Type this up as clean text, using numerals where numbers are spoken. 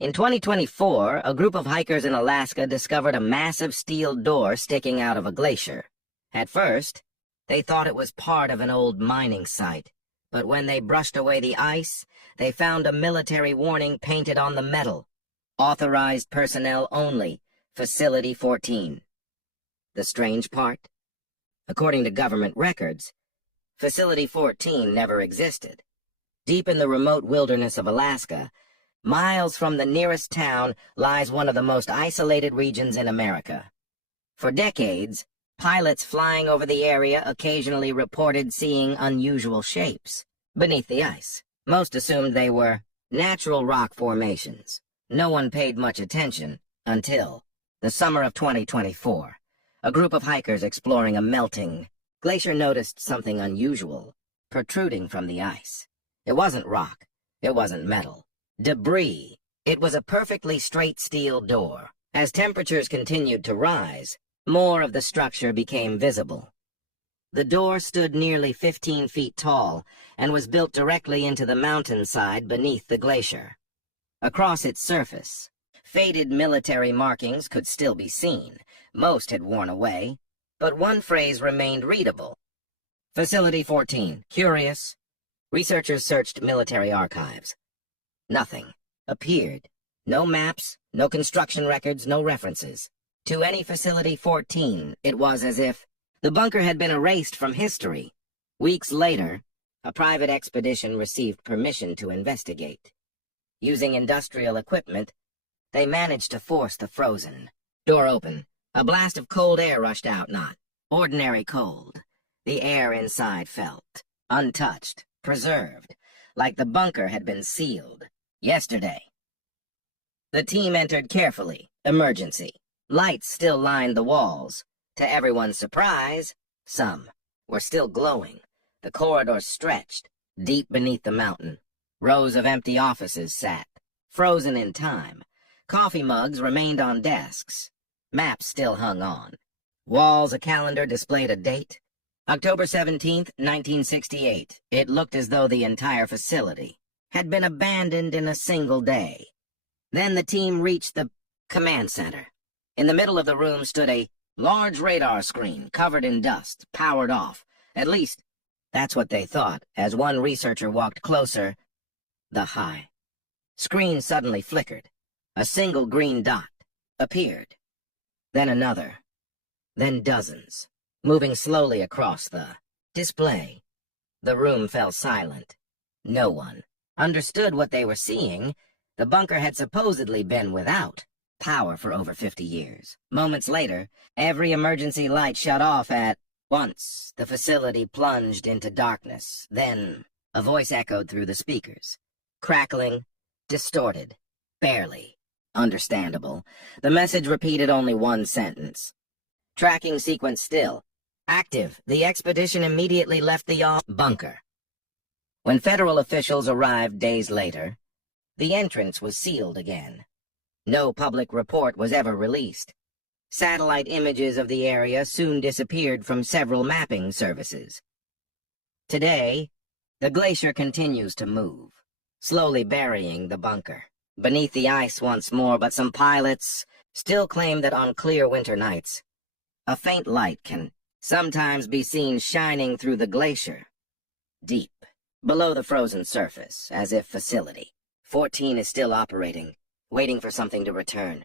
In 2024, a group of hikers in Alaska discovered a massive steel door sticking out of a glacier. At first, they thought it was part of an old mining site, but when they brushed away the ice, they found a military warning painted on the metal. Authorized personnel only, Facility 14. The strange part? According to government records, Facility 14 never existed. Deep in the remote wilderness of Alaska, miles from the nearest town, lies one of the most isolated regions in America. For decades, pilots flying over the area occasionally reported seeing unusual shapes beneath the ice. Most assumed they were natural rock formations. No one paid much attention until the summer of 2024. A group of hikers exploring a melting glacier noticed something unusual protruding from the ice. It wasn't rock. It wasn't metal. Debris. It was a perfectly straight steel door. As temperatures continued to rise, more of the structure became visible. The door stood nearly 15 feet tall and was built directly into the mountainside beneath the glacier. Across its surface, faded military markings could still be seen. Most had worn away, but one phrase remained readable. Facility 14. Curious. Researchers searched military archives. Nothing appeared. No maps, no construction records, no references. To any Facility 14, it was as if the bunker had been erased from history. Weeks later, a private expedition received permission to investigate. Using industrial equipment, they managed to force the frozen door open. A blast of cold air rushed out, not ordinary cold. The air inside felt untouched, preserved, like the bunker had been sealed yesterday. The team entered carefully. Emergency. Lights still lined the walls. To everyone's surprise, some were still glowing. The corridors stretched deep beneath the mountain. Rows of empty offices sat, frozen in time. Coffee mugs remained on desks. Maps still hung on. Walls, a calendar displayed a date. October 17th, 1968. It looked as though the entire facility had been abandoned in a single day. Then the team reached the command center. In the middle of the room stood a large radar screen covered in dust, powered off. At least, that's what they thought, as one researcher walked closer. The high screen suddenly flickered. A single green dot appeared. Then another. Then dozens, moving slowly across the display. The room fell silent. No one understood what they were seeing. The bunker had supposedly been without power for over 50 years. Moments later, every emergency light shut off at once. The facility plunged into darkness. Then a voice echoed through the speakers. Crackling, distorted, barely understandable. The message repeated only one sentence. Tracking sequence still active. The expedition immediately left the bunker. When federal officials arrived days later, the entrance was sealed again. No public report was ever released. Satellite images of the area soon disappeared from several mapping services. Today, the glacier continues to move, slowly burying the bunker beneath the ice once more, but some pilots still claim that on clear winter nights, a faint light can sometimes be seen shining through the glacier, deep below the frozen surface, as if Facility 14 is still operating, waiting for something to return.